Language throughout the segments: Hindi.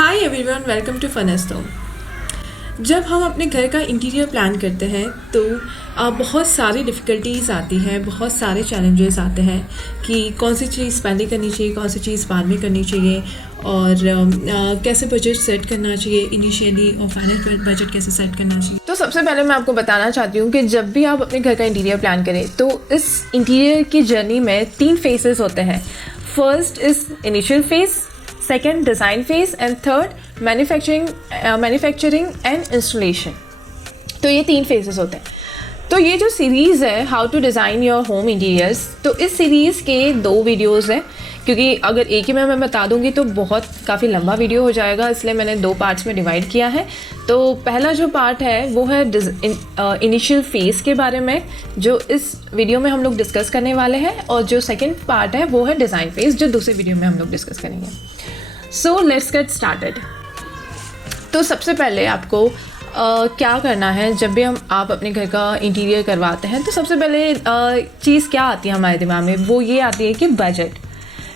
Hi everyone, welcome to Funesto. जब हम अपने घर का इंटीरियर प्लान करते हैं तो बहुत सारी डिफ़िकल्टीज़ आती हैं, बहुत सारे चैलेंजेस आते हैं कि कौन सी चीज़ पहले करनी चाहिए, कौन सी चीज़ बाद में करनी चाहिए और कैसे बजट सेट करना चाहिए इनिशियली और फाइनल बजट कैसे सेट करना चाहिए। तो सबसे पहले मैं आपको बताना चाहती हूँ कि जब भी आप अपने घर का इंटीरियर प्लान करें तो इस इंटीरियर की जर्नी में 3 फेजेस होते हैं। First is initial phase, second design phase and third manufacturing and installation. तो ये 3 फेजेस होते हैं। तो ये जो सीरीज़ है how to design your home interiors, तो इस सीरीज़ के 2 वीडियोज़ हैं, क्योंकि अगर एक ही में मैं बता दूंगी तो बहुत काफ़ी लंबा वीडियो हो जाएगा, इसलिए मैंने 2 पार्ट्स में डिवाइड किया है। तो पहला जो पार्ट है वो है इनिशियल फेज़ के बारे में, जो इस वीडियो में हम लोग डिस्कस करने वाले हैं, और जो सेकेंड पार्ट है वो है डिज़ाइन फेज़, जो दूसरे वीडियो में हम लोग डिस्कस करेंगे। So let's get started. तो सबसे पहले आपको क्या करना है, जब भी आप अपने घर का इंटीरियर करवाते हैं तो सबसे पहले चीज़ क्या आती है हमारे दिमाग में, वो ये आती है कि बजट।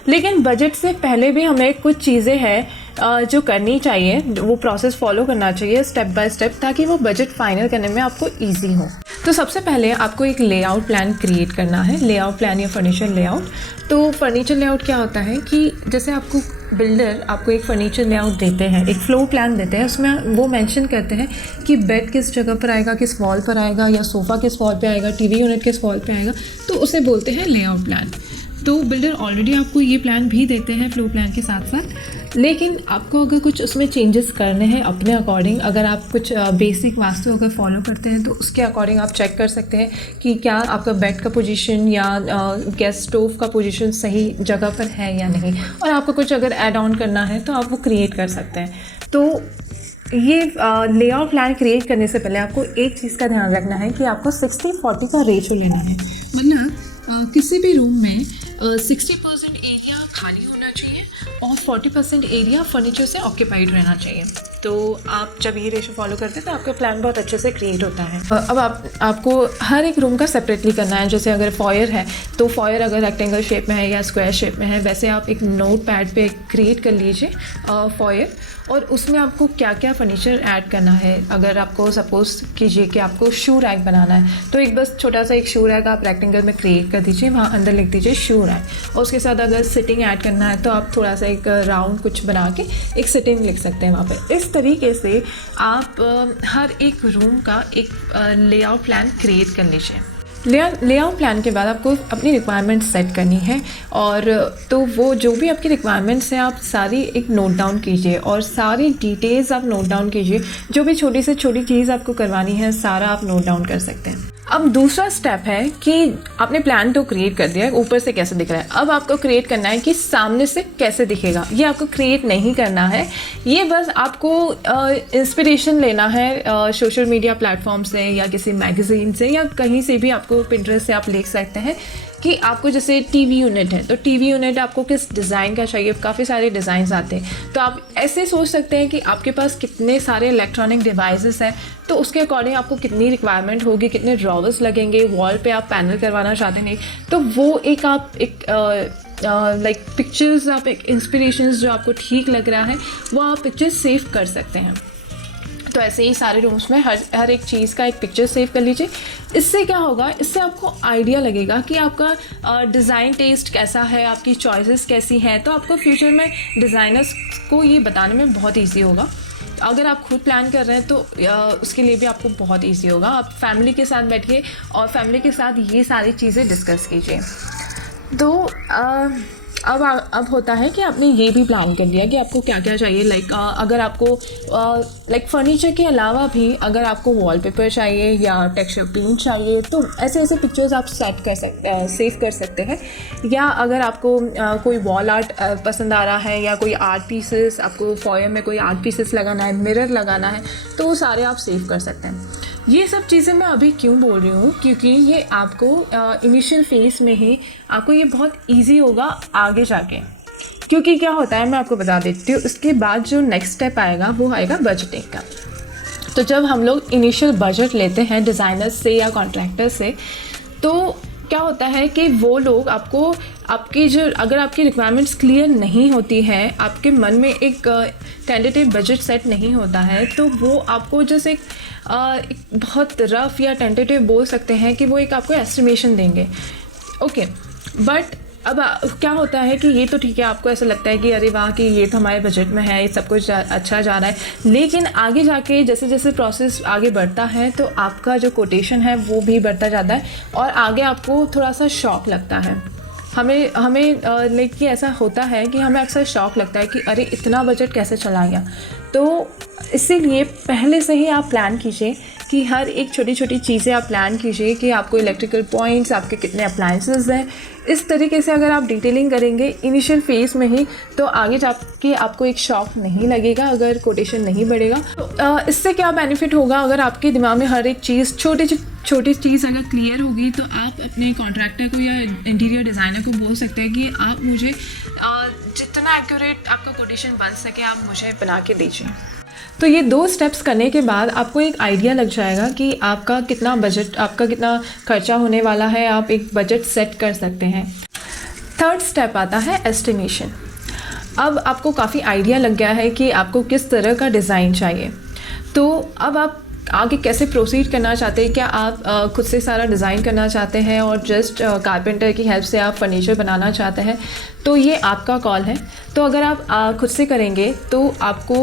लेकिन बजट से पहले भी हमें कुछ चीज़ें हैं जो करनी चाहिए, वो प्रोसेस फॉलो करना चाहिए स्टेप बाय स्टेप, ताकि वो बजट फाइनल करने में आपको ईजी हो। तो सबसे पहले आपको एक लेआउट प्लान क्रिएट करना है, लेआउट प्लान या फर्नीचर लेआउट। तो फर्नीचर लेआउट क्या होता है कि जैसे आपको बिल्डर आपको एक फ़र्नीचर लेआउट देते हैं, एक फ्लोर प्लान देते हैं, उसमें वो मेंशन करते हैं कि बेड किस जगह पर आएगा, किस वॉल पर आएगा, या सोफ़ा किस वॉल पे आएगा, टीवी यूनिट किस वॉल पे आएगा, तो उसे बोलते हैं लेआउट प्लान। तो बिल्डर ऑलरेडी आपको ये प्लान भी देते हैं फ्लोर प्लान के साथ साथ, लेकिन आपको अगर कुछ उसमें चेंजेस करने हैं अपने अकॉर्डिंग, अगर आप कुछ बेसिक वास्तु अगर फॉलो करते हैं तो उसके अकॉर्डिंग आप चेक कर सकते हैं कि क्या आपका बेड का पोजीशन या गैस स्टोव का पोजीशन सही जगह पर है या नहीं, और आपको कुछ अगर ऐड ऑन करना है तो आप वो क्रिएट कर सकते हैं। तो ये लेआउट प्लान क्रिएट करने से पहले आपको एक चीज़ का ध्यान रखना है कि आपको 60-40 का रेशो लेना है। मतलब किसी भी रूम में 60% एरिया खाली होना चाहिए और 40% एरिया फर्नीचर से ऑक्यूपाइड रहना चाहिए। तो आप जब ये रेशो फॉलो करते हैं तो आपका प्लान बहुत अच्छे से क्रिएट होता है। अब आपको हर एक रूम का सेपरेटली करना है। जैसे अगर फॉयर है तो फॉयर अगर रेक्टेंगल शेप में है या स्क्वायर शेप में है, वैसे आप एक नोट पैड पे क्रिएट कर लीजिए फॉयर, और उसमें आपको क्या क्या फर्नीचर ऐड करना है। अगर आपको सपोज़ कीजिए कि आपको शू रैक बनाना है, तो एक बस छोटा सा एक शू रैक आप रेक्टेंगल में क्रिएट कर दीजिए, वहाँ अंदर लिख दीजिए शू रैक, और उसके साथ अगर सिटिंग ऐड करना है तो आप थोड़ा सा एक राउंड कुछ बना के एक सिटिंग लिख सकते हैं वहाँ पे। इस तरीके से आप हर एक रूम का एक लेआउट प्लान क्रिएट कर लीजिए। लेआउट प्लान के बाद आपको अपनी रिक्वायरमेंट्स सेट करनी है, और तो वो जो भी आपकी रिक्वायरमेंट्स हैं आप सारी एक नोट डाउन कीजिए, और सारी डिटेल्स आप नोट डाउन कीजिए। जो भी छोटी से छोटी चीज़ आपको करवानी है सारा आप नोट डाउन कर सकते हैं। अब दूसरा स्टेप है कि आपने प्लान तो क्रिएट कर दिया है, ऊपर से कैसे दिख रहा है, अब आपको क्रिएट करना है कि सामने से कैसे दिखेगा। ये आपको क्रिएट नहीं करना है, ये बस आपको इंस्पिरेशन लेना है सोशल मीडिया प्लेटफॉर्म से या किसी मैगज़ीन से या कहीं से भी, आपको पिंटरेस्ट से आप लिख सकते हैं कि आपको जैसे टीवी यूनिट है तो टीवी यूनिट आपको किस डिज़ाइन का चाहिए। काफ़ी सारे डिज़ाइंस आते हैं, तो आप ऐसे सोच सकते हैं कि आपके पास कितने सारे इलेक्ट्रॉनिक डिवाइसेस हैं, तो उसके अकॉर्डिंग आपको कितनी रिक्वायरमेंट होगी, कितने ड्रॉवर्स लगेंगे, वॉल पे आप पैनल करवाना चाहते हैं, तो वो एक आप एक लाइक पिक्चर्स, आप एक इंस्पिरेशंस जो आपको ठीक लग रहा है वो आप पिक्चर्स सेव कर सकते हैं। तो ऐसे ही सारे रूम्स में हर एक चीज़ का एक पिक्चर सेव कर लीजिए। इससे क्या होगा, इससे आपको आइडिया लगेगा कि आपका डिज़ाइन टेस्ट कैसा है, आपकी चॉइसेस कैसी हैं, तो आपको फ्यूचर में डिज़ाइनर्स को ये बताने में बहुत ईजी होगा। अगर आप खुद प्लान कर रहे हैं तो उसके लिए भी आपको बहुत ईजी होगा। आप फैमिली के साथ बैठिए और फैमिली के साथ ये सारी चीज़ें डिस्कस कीजिए। तो अब होता है कि आपने ये भी प्लान कर लिया कि आपको क्या क्या चाहिए। लाइक अगर आपको लाइक फर्नीचर के अलावा भी अगर आपको वॉलपेपर चाहिए या टेक्सचर पेंट चाहिए, तो ऐसे ऐसे पिक्चर्स आप सेव कर सकते हैं। या अगर आपको कोई वॉल आर्ट पसंद आ रहा है या कोई आर्ट पीसेस, आपको फॉयर में कोई आर्ट पीसेस लगाना है, मिरर लगाना है, तो वो सारे आप सेव कर सकते हैं। ये सब चीज़ें मैं अभी क्यों बोल रही हूँ, क्योंकि ये आपको इनिशियल फेज़ में ही आपको ये बहुत इजी होगा आगे जाके। क्योंकि क्या होता है मैं आपको बता देती हूँ, इसके बाद जो नेक्स्ट स्टेप आएगा वो आएगा बजटिंग का। तो जब हम लोग इनिशियल बजट लेते हैं डिज़ाइनर से या कॉन्ट्रैक्टर से, तो क्या होता है कि वो लोग आपको आपकी जो अगर आपकी रिक्वायरमेंट्स क्लियर नहीं होती है, आपके मन में एक टेंटेटिव बजट सेट नहीं होता है, तो वो आपको जैसे एक बहुत रफ़ या टेंटेटिव बोल सकते हैं कि वो एक आपको एस्टिमेशन देंगे। ओके, बट अब क्या होता है कि ये तो ठीक है, आपको ऐसा लगता है कि अरे वाह कि ये तो हमारे बजट में है, ये सब कुछ अच्छा जा रहा है, लेकिन आगे जाके जैसे जैसे प्रोसेस आगे बढ़ता है तो आपका जो कोटेशन है वो भी बढ़ता जाता है और आगे आपको थोड़ा सा शॉक लगता है। हमें लेकिन ऐसा होता है कि हमें अक्सर शॉक लगता है कि अरे इतना बजट कैसे चला गया। तो इसीलिए पहले से ही आप प्लान कीजिए कि हर एक छोटी छोटी चीज़ें आप प्लान कीजिए कि आपको इलेक्ट्रिकल पॉइंट्स, आपके कितने अप्लायंसेस हैं। इस तरीके से अगर आप डिटेलिंग करेंगे इनिशियल फेज़ में ही, तो आगे जाके आपको एक शॉक नहीं लगेगा अगर कोटेशन नहीं बढ़ेगा। तो इससे क्या बेनिफिट होगा, अगर आपके दिमाग में हर एक चीज़ छोटी चीज़ अगर क्लियर होगी तो आप अपने कॉन्ट्रैक्टर को या इंटीरियर डिज़ाइनर को बोल सकते हैं कि आप मुझे जितना एक्यूरेट आपका कोटेशन बन सके आप मुझे बना के दीजिए। तो ये 2 स्टेप्स करने के बाद आपको एक आइडिया लग जाएगा कि आपका कितना बजट, आपका कितना खर्चा होने वाला है, आप एक बजट सेट कर सकते हैं। 3rd स्टेप आता है एस्टिमेशन। अब आपको काफ़ी आइडिया लग गया है कि आपको किस तरह का डिज़ाइन चाहिए, तो अब आप आगे कैसे प्रोसीड करना चाहते हैं। क्या आप खुद से सारा डिज़ाइन करना चाहते हैं और जस्ट कारपेंटर की हेल्प से आप फर्नीचर बनाना चाहते हैं, तो ये आपका कॉल है। तो अगर आप खुद से करेंगे तो आपको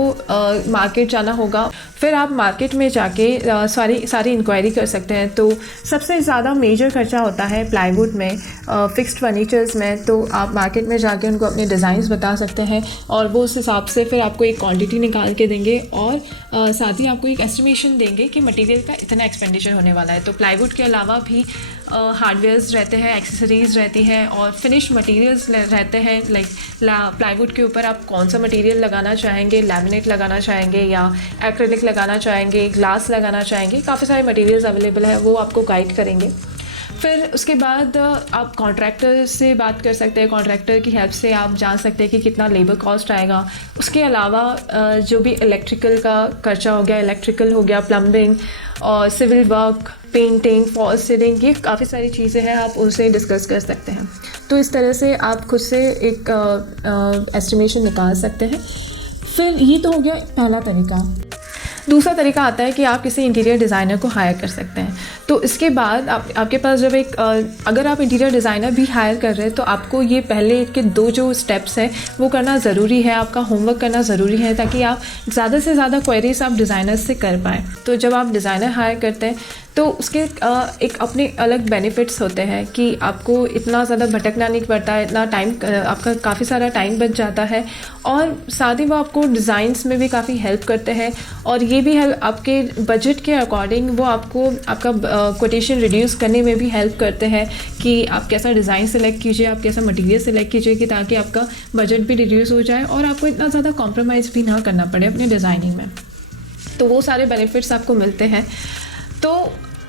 मार्केट जाना होगा, फिर आप मार्केट में जाके सारी इंक्वायरी कर सकते हैं। तो सबसे ज़्यादा मेजर खर्चा होता है प्लाईवुड में, फिक्स्ड फर्नीचर्स में। तो आप मार्केट में जाके उनको अपने डिज़ाइंस बता सकते हैं और वो उस हिसाब से फिर आपको एक क्वांटिटी निकाल के देंगे और साथ ही आपको एक एस्टिमेशन देंगे कि मटेरियल का इतना एक्सपेंडिचर होने वाला है। तो प्लाईवुड के अलावा भी हार्डवेयर्स रहते हैं, एक्सेसरीज़ रहती हैं और फिनिश मटेरियल्स रहते हैं। लाइक प्लाईवुड के ऊपर आप कौन सा मटेरियल लगाना चाहेंगे, लैमिनेट लगाना चाहेंगे या एक्रेलिक लगाना चाहेंगे, ग्लास लगाना चाहेंगे, काफ़ी सारे मटेरियल्स अवेलेबल है, वो आपको गाइड करेंगे। फिर उसके बाद आप कॉन्ट्रैक्टर से बात कर सकते हैं, कॉन्ट्रैक्टर की हेल्प से आप जान सकते हैं कि कितना लेबर कॉस्ट आएगा। उसके अलावा जो भी इलेक्ट्रिकल का खर्चा हो गया, इलेक्ट्रिकल हो गया, प्लम्बिंग और civil work, painting, fall ceiling, ये काफ़ी सारी चीज़ें हैं, आप उनसे डिस्कस कर सकते हैं। तो इस तरह से आप खुद से एक एस्टिमेशन निकाल सकते हैं। फिर ये तो हो गया पहला तरीका। दूसरा तरीका आता है कि आप किसी इंटीरियर डिज़ाइनर को हायर कर सकते हैं। तो इसके बाद आपके पास जब अगर आप इंटीरियर डिज़ाइनर भी हायर कर रहे हैं तो आपको ये पहले के 2 जो स्टेप्स हैं वो करना ज़रूरी है, आपका होमवर्क करना ज़रूरी है, ताकि आप ज़्यादा से ज़्यादा क्वेरीज आप डिज़ाइनर से कर पाएँ। तो जब आप डिज़ाइनर हायर करते हैं तो उसके एक अपने अलग बेनिफिट्स होते हैं कि आपको इतना ज़्यादा भटकना नहीं पड़ता है, इतना टाइम आपका काफ़ी सारा टाइम बच जाता है और साथ ही वो आपको डिज़ाइंस में भी काफ़ी हेल्प करते हैं और ये भी हेल्प आपके बजट के अकॉर्डिंग वो आपको आपका कोटेशन रिड्यूस करने में भी हेल्प करते हैं कि आप कैसा डिज़ाइन सेलेक्ट कीजिए, आप कैसा मटेरियल सेलेक्ट कीजिए कि ताकि आपका बजट भी रिड्यूस हो जाए और आपको इतना ज़्यादा कॉम्प्रोमाइज़ भी ना करना पड़े अपने डिज़ाइनिंग में। तो वो सारे बेनिफिट्स आपको मिलते हैं। तो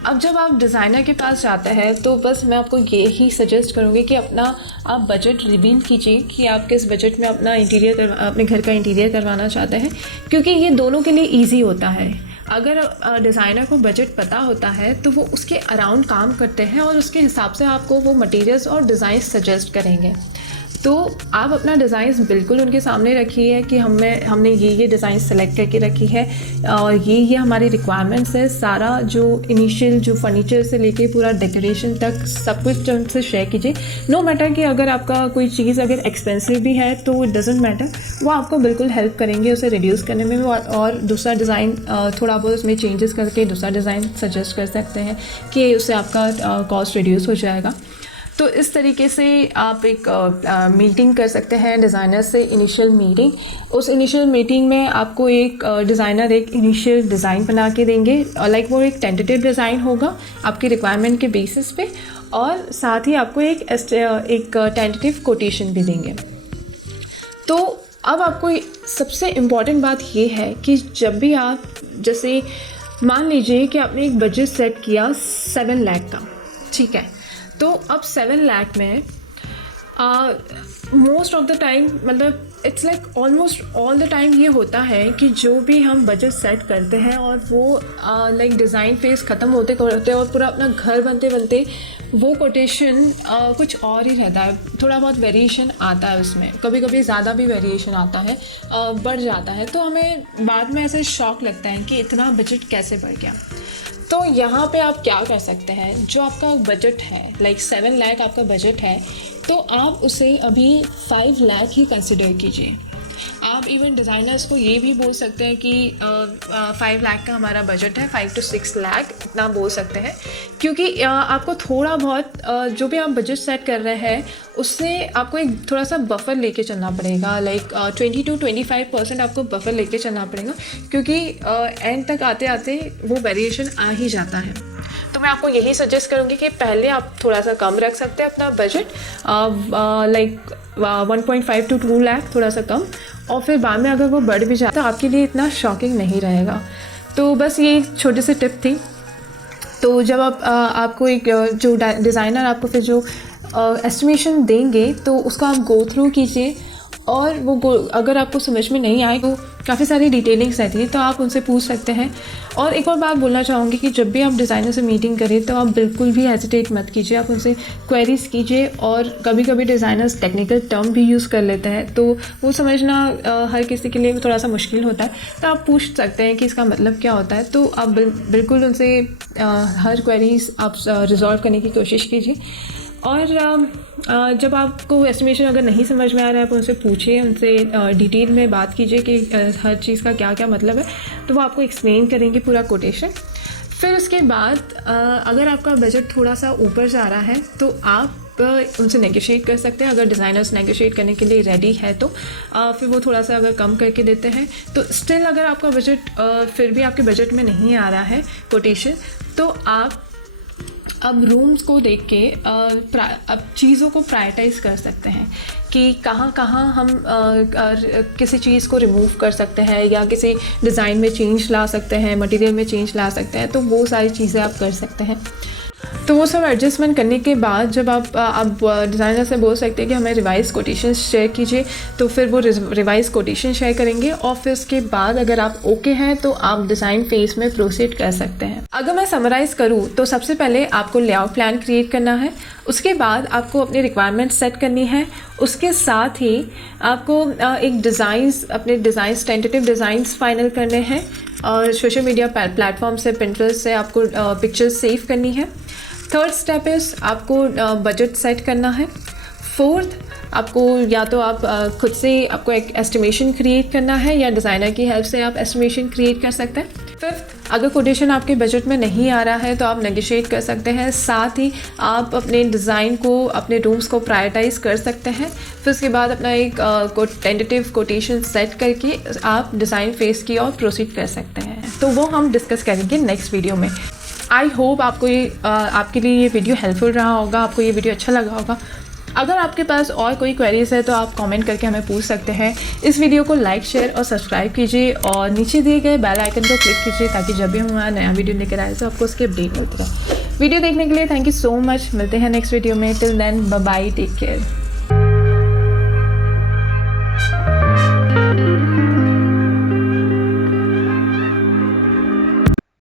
अब जब आप डिज़ाइनर के पास जाते हैं तो बस मैं आपको ये ही सजेस्ट करूँगी कि अपना आप बजट रिवील कीजिए कि आप किस बजट में अपने घर का इंटीरियर करवाना चाहते हैं, क्योंकि ये दोनों के लिए ईजी होता है। अगर डिज़ाइनर को बजट पता होता है तो वो उसके अराउंड काम करते हैं और उसके हिसाब से आपको वो मटेरियल्स और डिज़ाइन सजेस्ट करेंगे। तो आप अपना डिज़ाइंस बिल्कुल उनके सामने रखिए कि हमने ये डिज़ाइन सेलेक्ट करके रखी है और ये हमारी रिक्वायरमेंट्स है। सारा जो इनिशियल जो फर्नीचर से लेके पूरा डेकोरेशन तक सब कुछ उनसे शेयर कीजिए। नो मैटर कि अगर आपका कोई चीज़ अगर एक्सपेंसिव भी है तो इट डजेंट मैटर, वो आपको बिल्कुल हेल्प करेंगे उसे रिड्यूस करने में और दूसरा डिज़ाइन थोड़ा बहुत उसमें चेंजेस करके दूसरा डिज़ाइन सजेस्ट कर सकते हैं कि उससे आपका कॉस्ट रिड्यूस हो जाएगा। तो इस तरीके से आप एक मीटिंग कर सकते हैं डिज़ाइनर से, इनिशियल मीटिंग। उस इनिशियल मीटिंग में आपको एक डिज़ाइनर एक इनिशियल डिज़ाइन बना के देंगे, लाइक वो एक टेंटेटिव डिज़ाइन होगा आपकी रिक्वायरमेंट के बेसिस पे और साथ ही आपको एक टेंटेटिव कोटेशन भी देंगे। तो अब आपको सबसे इम्पॉर्टेंट बात ये है कि जब भी आप जैसे मान लीजिए कि आपने एक बजट सेट किया 7 लाख का, ठीक है, तो अब 7 लाख में मोस्ट ऑफ द टाइम मतलब it's like almost all the time ये होता है कि जो भी हम बजट सेट करते हैं और वो लाइक डिज़ाइन फेज ख़त्म होते होते और पूरा अपना घर बनते बनते वो कोटेशन कुछ और ही रहता है, थोड़ा बहुत वेरिएशन आता है उसमें, कभी कभी ज़्यादा भी वेरिएशन आता है, बढ़ जाता है, तो हमें बाद में ऐसे शॉक लगता है कि इतना बजट कैसे बढ़ गया। तो यहाँ पे आप क्या कर सकते हैं, जो आपका बजट है लाइक 7 लाख आपका बजट है, तो आप उसे अभी 5 लाख ही कंसिडर कीजिए। आप इवन डिज़ाइनर्स को ये भी बोल सकते हैं कि 5 लाख का हमारा बजट है, 5 to 6 लाख इतना बोल सकते हैं, क्योंकि आपको थोड़ा बहुत जो भी आप बजट सेट कर रहे हैं उससे आपको एक थोड़ा सा बफर लेके चलना पड़ेगा, लाइक 20 to 25% आपको बफर लेके चलना पड़ेगा, क्योंकि एंड तक आते आते वो वेरिएशन आ ही जाता है। तो मैं आपको यही सजेस्ट करूँगी कि पहले आप थोड़ा सा कम रख सकते हैं अपना बजट, लाइक 1.5 to 2 लाख थोड़ा सा कम, और फिर बाद में अगर वो बढ़ भी जाता है आपके लिए इतना शॉकिंग नहीं रहेगा। तो बस ये एक छोटी सी टिप थी। तो जब आपको एक जो डिज़ाइनर आपको फिर जो एस्टिमेशन देंगे तो उसको आप गो थ्रू कीजिए, और वो अगर आपको समझ में नहीं आए तो काफ़ी सारी डिटेलिंग्स रहती है, तो आप उनसे पूछ सकते हैं। और एक और बात बोलना चाहूँगी कि जब भी आप डिज़ाइनर से मीटिंग करें तो आप बिल्कुल भी हेजिटेट मत कीजिए, आप उनसे क्वेरीज कीजिए। और कभी कभी डिज़ाइनर्स टेक्निकल टर्म भी यूज़ कर लेते हैं, तो वो समझना हर किसी के लिए थोड़ा सा मुश्किल होता है, तो आप पूछ सकते हैं कि इसका मतलब क्या होता है। तो आप बिल्कुल उनसे हर क्वेरीज आप रिजॉल्व करने की कोशिश कीजिए। और जब आपको एस्टिमेशन अगर नहीं समझ में आ रहा है, आप उनसे पूछिए, उनसे डिटेल में बात कीजिए कि हर चीज़ का क्या क्या मतलब है, तो वो आपको एक्सप्लेन करेंगे पूरा कोटेशन। फिर उसके बाद अगर आपका बजट थोड़ा सा ऊपर जा रहा है तो आप उनसे नेगोशिएट कर सकते हैं। अगर डिज़ाइनर्स नेगोशिएट करने के लिए रेडी है तो फिर वो थोड़ा सा अगर कम करके देते हैं। तो स्टिल अगर आपका बजट फिर भी आपके बजट में नहीं आ रहा है कोटेशन, तो आप अब रूम्स को देख के अब चीज़ों को प्रायोरिटाइज़ कर सकते हैं कि कहाँ कहाँ हम किसी चीज़ को रिमूव कर सकते हैं, या किसी डिज़ाइन में चेंज ला सकते हैं, मटेरियल में चेंज ला सकते हैं। तो वो सारी चीज़ें आप कर सकते हैं। तो वो सब एडजस्टमेंट करने के बाद जब आप डिज़ाइनर से बोल सकते हैं कि हमें रिवाइज कोटेशन शेयर कीजिए, तो फिर वो रिवाइज कोटेशन शेयर करेंगे, और फिर उसके बाद अगर आप ओके हैं तो आप डिज़ाइन फेज में प्रोसीड कर सकते हैं। अगर मैं समराइज़ करूँ तो सबसे पहले आपको लेआउट प्लान क्रिएट करना है, उसके बाद आपको अपनी रिक्वायरमेंट सेट करनी है, उसके साथ ही आपको एक अपने डिज़ाइंस टेंटेटिव डिज़ाइंस फाइनल करने हैं, और सोशल मीडिया प्लेटफॉर्म से पिंटरेस्ट से आपको पिक्चर्स सेव करनी है। थर्ड स्टेप इज़ आपको बजट सेट करना है। फोर्थ, आपको या तो आप खुद से आपको एक एस्टिमेशन क्रिएट करना है, या डिज़ाइनर की हेल्प से आप एस्टिमेशन क्रिएट कर सकते हैं। फिफ्थ, अगर कोटेशन आपके बजट में नहीं आ रहा है तो आप नेगोशिएट कर सकते हैं, साथ ही आप अपने डिज़ाइन को, अपने रूम्स को प्रायोरिटाइज़ कर सकते हैं। फिर उसके बाद अपना एक टेंटेटिव कोटेशन सेट करके आप डिज़ाइन फेज की ओर प्रोसीड कर सकते हैं। तो वो हम डिस्कस करेंगे नेक्स्ट वीडियो में। आई होप आपको आपके लिए ये वीडियो हेल्पफुल रहा होगा, आपको ये वीडियो अच्छा लगा होगा। अगर आपके पास और कोई क्वेरीज है तो आप कमेंट करके हमें पूछ सकते हैं। इस वीडियो को लाइक, शेयर और सब्सक्राइब कीजिए, और नीचे दिए गए बेल आइकन को क्लिक कीजिए, ताकि जब भी हम हमारा नया वीडियो लेकर आए तो आपको उसकी अपडेट मिलती रहे। वीडियो देखने के लिए थैंक यू सो मच। मिलते हैं नेक्स्ट वीडियो में। Till then, bye bye, take care.